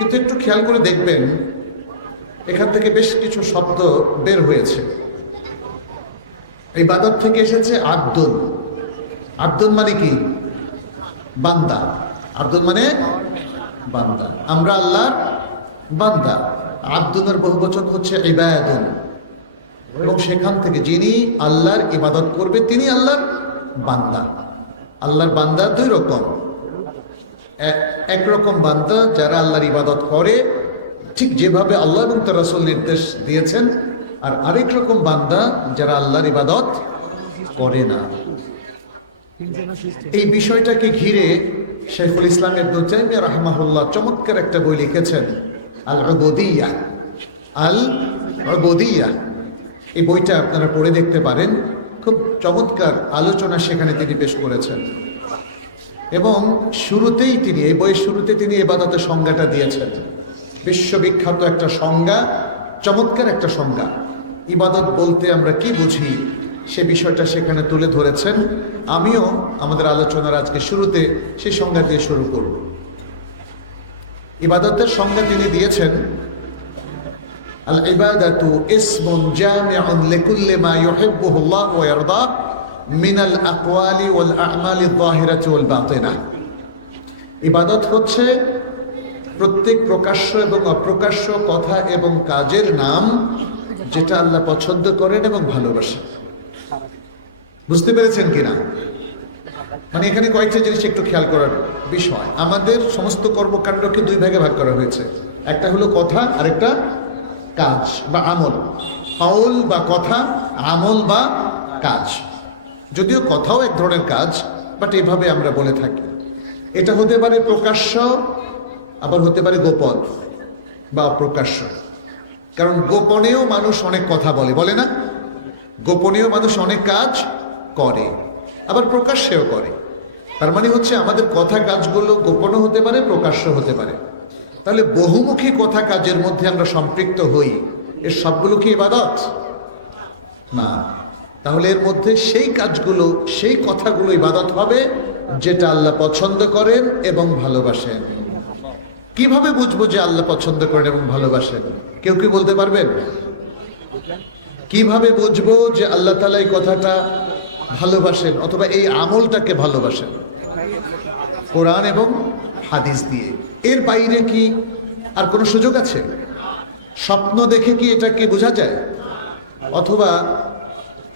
কিন্তু একটু খেয়াল করে দেখবেন এখান থেকে বেশ কিছু শব্দ বের হয়েছে। ইবাদত থেকে এসেছে আব্দুল। আব্দুল মানে কি? বান্দা। আব্দুল মানে বান্দা, আমরা আল্লাহর বান্দা। আব্দুলের বহুবচন হচ্ছে ইবাদুন, এবং সেখান থেকে যিনি আল্লাহর ইবাদত করবে তিনি আল্লাহর বান্দা। আল্লাহর বান্দা দুই রকম, একরকম বান্দা যারা আল্লাহর ইবাদত করে ঠিক যেভাবে আল্লাহ এবং তার রাসূল নির্দেশ দিয়েছেন, আর আরেক রকম বান্দা যারা আল্লাহর ইবাদত করে না। এই বিষয়টাকে ঘিরে শাইখুল ইসলাম ইবনে তাইমিয়া রাহিমাহুল্লাহ চমৎকার একটা বই লিখেছেন, আল উবুদিয়্যাহ। আল উবুদিয়্যাহ এই বইটা আপনারা পড়ে দেখতে পারেন, খুব চমৎকার আলোচনা সেখানে তিনি পেশ করেছেন। এবং শুরুতেই তিনি, এই বইয়ের শুরুতে তিনি ইবাদতের সংজ্ঞাটা দিয়েছেন, বিশ্ববিখ্যাত একটা সংজ্ঞা, চমৎকার একটা সংজ্ঞা। ইবাদত বলতে আমরা কি বুঝি সে বিষয়টা সেখানে তুলে ধরেছেন। আমিও আমাদের আলোচনার আজকে শুরুতে সেই সংজ্ঞা দিয়ে শুরু করব। ইবাদতের সংজ্ঞা তিনি দিয়েছেন, আল ইবাদাতু ইসমুন জামিউন লিকুল্লি মা ইউহিব্বুহুল্লাহ ওয়া ইয়ারদা মিনাল আকওয়ালি ওয়াল আ'মালি যাহিরাতি ওয়াল বাতিনা। ইবাদত হচ্ছে প্রত্যেক প্রকাশ্য এবং অপ্রকাশ্য কথা এবং কাজের নাম যেটা আল্লাহ পছন্দ করেন এবং ভালোবাসেন। বুঝতে পেরেছেন কিনা? মানে এখানে কয়েকটা জিনিস একটু খেয়াল করার বিষয়। আমাদের সমস্ত কর্মকাণ্ডকে দুই ভাগে ভাগ করা হয়েছে, একটা হলো কথা, আরেকটা কাজ বা আমল। কাউল বা কথা, আমল বা কাজ। যদিও কথাও এক ধরনের কাজ, বাট এভাবে আমরা বলে থাকি। এটা হতে পারে প্রকাশ্য, আবার হতে পারে গোপন বা অপ্রকাশ্য। কারণ গোপনেও মানুষ অনেক কথা বলে, বলে না? গোপনেও মানুষ অনেক কাজ করে, আবার প্রকাশ্যেও করে। তার মানে হচ্ছে আমাদের কথা কাজগুলো গোপনও হতে পারে, প্রকাশ্য হতে পারে। তাহলে বহুমুখী কথা কাজের মধ্যে আমরা সম্পৃক্ত হই, এর সবগুলো কি ইবাদত? না। তাহলে এর মধ্যে সেই কাজগুলো, সেই কথাগুলো ইবাদত হবে যেটা আল্লাহ পছন্দ করেন এবং ভালোবাসেন। কিভাবে বুঝবো যে আল্লাহ পছন্দ করেন এবং ভালোবাসেন? কেউ কি বলতে পারবেন? কিভাবে বুঝবো যে আল্লাহ তাআলা এই কথাটা ভালোবাসেন অথবা এই আমলটাকে ভালোবাসেন? কোরআন এবং হাদিস দিয়ে। এর বাইরে কি আর কোনো সুযোগ আছে? স্বপ্ন দেখে কি এটাকে বোঝা যায়? অথবা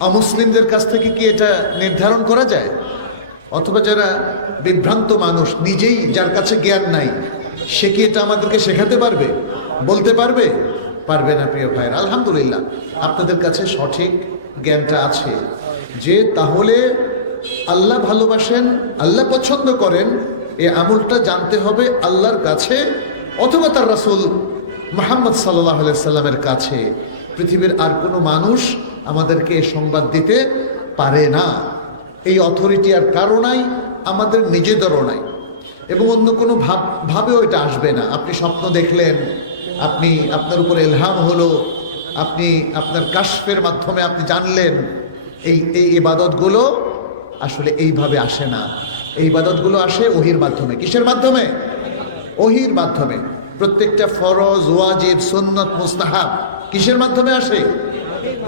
অমুসলিমদের কাছ থেকে কি এটা নির্ধারণ করা যায়? অথবা যারা বিভ্রান্ত মানুষ, নিজেই যার কাছে জ্ঞান নাই, সে কি এটা আমাদেরকে শেখাতে পারবে, বলতে পারবে? পারবে না। প্রিয় ভাইয়ের, আলহামদুলিল্লাহ আপনাদের কাছে সঠিক জ্ঞানটা আছে যে তাহলে আল্লাহ ভালোবাসেন, আল্লাহ পছন্দ করেন, এই আমলটা জানতে হবে আল্লাহর কাছে অথবা তার রাসূল মুহাম্মদ সাল্লাল্লাহু আলাইহি সাল্লামের কাছে। পৃথিবীর আর কোনো মানুষ আমাদেরকে এই সংবাদ দিতে পারে না। এই অথরিটি আর কারো নাই, আমাদের নিজেদেরও নাই, এবং অন্য কোনো ভাবেও এটা আসবে না। আপনি স্বপ্ন দেখলেন, আপনি আপনার উপর ইলহাম হলো, আপনি আপনার কাশফের মাধ্যমে আপনি জানলেন, এই ইবাদতগুলো আসলে এইভাবে আসে না। এই ইবাদতগুলো আসে ওহির মাধ্যমে। কিসের মাধ্যমে? ওহির মাধ্যমে। প্রত্যেকটা ফরজ, ওয়াজিব, সুন্নত, মুস্তাহাব কিসের মাধ্যমে আসে?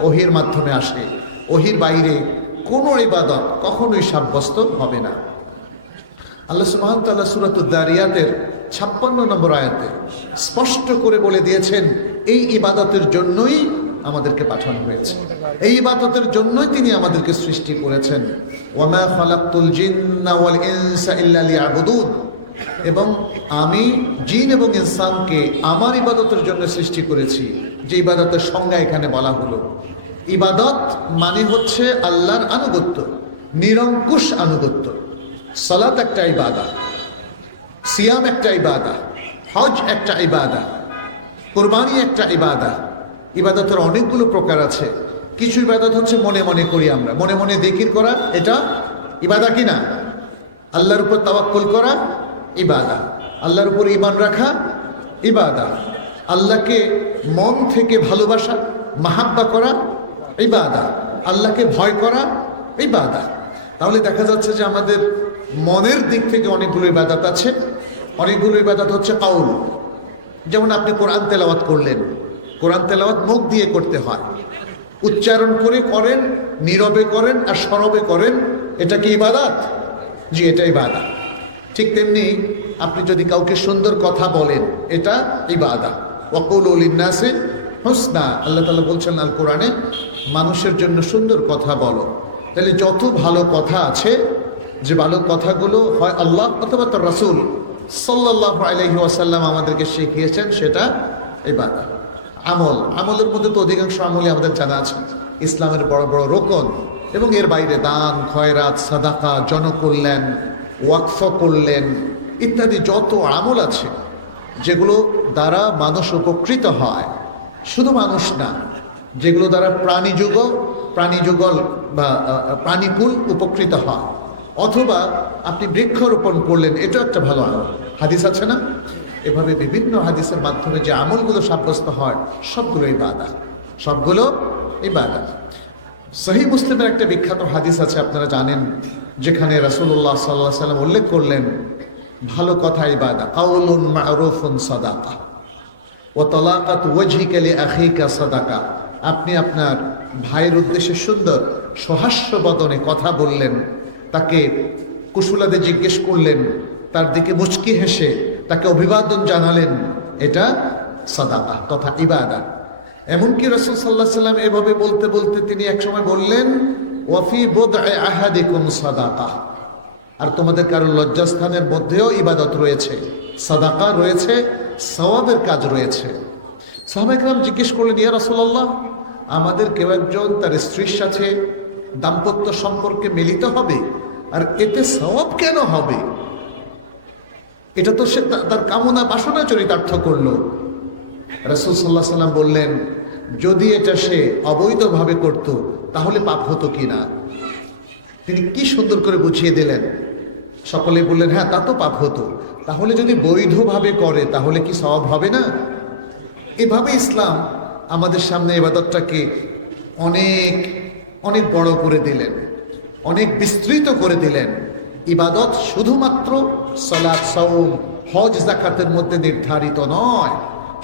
ওহির মাধ্যমে আসে। ওহির বাইরে কোনো ইবাদত কখনোই সাব্যস্ত হবে না। আল্লাহ সুবহানাহু ওয়া তাআলা সূরাতুদ দারিয়াতের 56 নম্বর আয়াতে স্পষ্ট করে বলে দিয়েছেন, এই ইবাদতের জন্যই আমাদেরকে পাঠানো হয়েছে, এই ইবাদতের জন্যই তিনি আমাদেরকে সৃষ্টি করেছেন। ওয়ামা খালাকতুল জিন্না ওয়াল ইনসা ইল্লা লিয়াবুদুন, এবং আমি জিন এবং ইনসানকে আমার ইবাদতের জন্য সৃষ্টি করেছি। যে ইবাদতের সংজ্ঞা এখানে বলা হলো, ইবাদত মানে হচ্ছে আল্লাহর আনুগত্য, নিরঙ্কুশ আনুগত্য। সালাত একটা ইবাদত, সিয়াম একটা ইবাদত, হজ একটা ইবাদত, কুরবানি একটা ইবাদত। ইবাদতের অনেকগুলো প্রকার আছে। কিছু ইবাদত হচ্ছে মনে মনে করি আমরা, মনে মনে জিকির করা, এটা ইবাদত কি না? আল্লাহর উপর তাওয়াক্কুল করা ইবাদত, আল্লাহর উপর ঈমান রাখা ইবাদত, আল্লাহকে মন থেকে ভালোবাসা, মাহাব্বা করা ইবাদত, আল্লাহকে ভয় করা ইবাদত। তাহলে দেখা যাচ্ছে যে আমাদের মনের দিক থেকে অনেকগুলো ইবাদত আছে। অনেকগুলো ইবাদত হচ্ছে কাউল, যেমন আপনি কোরআন তেলাওয়াত করলেন, কোরআন তেলাওয়াত মুখ দিয়ে করতে হয়, উচ্চারণ করে করেন, নীরবে করেন আর সরবে করেন, এটা কি ইবাদত? জি, এটা ইবাদত। ঠিক তেমনি আপনি যদি কাউকে সুন্দর কথা বলেন, এটা ইবাদত। ওয়াকুলু লিন্নাসি হুসনা, আল্লাহ তাআলা বলছেন আল কোরআনে, মানুষের জন্য সুন্দর কথা বলো। তাহলে যত ভালো কথা আছে, যে ভালো কথাগুলো হয় আল্লাহ অথবা তার রাসূল সাল্লাল্লাহু আলাইহি ওয়াসাল্লাম আমাদেরকে শিখিয়েছেন, সেটা ইবাদত। আমলের মধ্যে তো অধিকাংশ আমলই আমাদের জানা আছে, ইসলামের বড় বড় রোকন, এবং এর বাইরে দান, খয়রাত, সাদাকা, জনকল্যাণ, ওয়াকফ করলেন ইত্যাদি যত আমল আছে, যেগুলো দ্বারা মানুষ উপকৃত হয়। শুধু মানুষ না, যেগুলো দ্বারা প্রাণীযুগল বা প্রাণীকুল উপকৃত হয়, অথবা আপনি বৃক্ষরোপণ করলেন, এটা একটা ভালো আমল। হাদিস আছে না? এভাবে বিভিন্ন হাদিসের মাধ্যমে যে আমলগুলো সাব্যস্ত হয়, সবগুলো ইবাদত, সবগুলো ইবাদত। সহিহ মুসলিমের একটা বিখ্যাত হাদিস আছে, আপনারা জানেন, যেখানে রাসূলুল্লাহ সাল্লাল্লাহু আলাইহি ওয়াসাল্লাম উল্লেখ করলেন, ভালো কথা ইবাদত, কাউলুন মা'রুফুন সাদাকা ওয়া তালাকাতু ওয়াজহিকা লিআখিকা সাদাকা। আপনি আপনার ভাইয়ের উদ্দেশ্যে সুন্দর সহাস্য বদনে কথা বললেন, তাকে কুশলাদে জিজ্ঞেস করলেন, তার দিকে মুচকি হেসে তাকে অভিবাদন জানালেন, এটা সাদাকা তথা ইবাদত। এমনকি রাসূল সাল্লাল্লাহু আলাইহি ওয়াসাল্লাম এভাবে বলতে বলতে তিনি একসময় বললেন, ওয়াফি বুদ'i আহাদিকুম সাদাকা, আর তোমাদের কারো লজ্জাস্থানের মধ্যেও ইবাদত রয়েছে, সাদাকা রয়েছে, সওয়াবের কাজ রয়েছে। সাহাবায়ে কেরাম জিজ্ঞেস করলেন, ইয়া রাসূলুল্লাহ, আমাদের কেউ একজন তার স্ত্রীর সাথে দাম্পত্য সম্পর্কে মিলিত হবে, আর এতে সওয়াব কেন হবে? এটা তো সে তার কামনা বাসনা চরিতার্থ করলো। রাসূল সাল্লাল্লাহু আলাইহি ওয়াসাল্লাম বললেন, যদি এটা সে অবৈধভাবে করত, তাহলে পাপ হতো কিনা? তিনি কি সুন্দর করে বুঝিয়ে দিলেন। সকলে বললেন, হ্যাঁ, তা তো পাপ হতো। তাহলে যদি বৈধভাবে করে, তাহলে কি সওয়াব হবে না? এভাবে ইসলাম আমাদের সামনে ইবাদতটাকে অনেক অনেক বড় করে দিলেন, অনেক বিস্তৃত করে দিলেন। ইবাদত শুধুমাত্র সালাত, সাওম, হজ, যাকাতের মধ্যে নির্ধারিত নয়,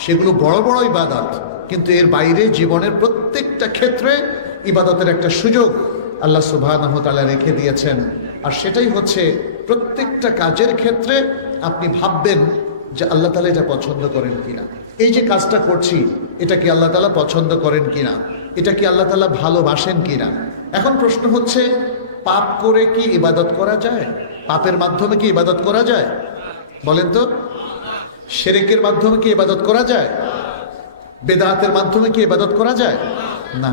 সেগুলো বড় বড় ইবাদত, কিন্তু এর বাইরে জীবনের প্রত্যেকটা ক্ষেত্রে ইবাদতের একটা সুযোগ আল্লাহ সুবহানাহু ওয়া তাআলা রেখে দিয়েছেন। আর সেটাই হচ্ছে, প্রত্যেকটা কাজের ক্ষেত্রে আপনি ভাববেন যে আল্লাহ তাআলা এটা পছন্দ করেন কিনা, এই যে কাজটা করছি, এটা কি আল্লাহ তাআলা পছন্দ করেন কিনা, এটা কি আল্লাহ তাআলা ভালোবাসেন কিনা। এখন প্রশ্ন হচ্ছে, পাপ করে কি ইবাদত করা যায়? পাপের মাধ্যমে কি ইবাদত করা যায়? বলেন তো। শিরকের মাধ্যমে কি ইবাদত করা যায়? বেদাতের মাধ্যমে কি ইবাদত করা যায়? না।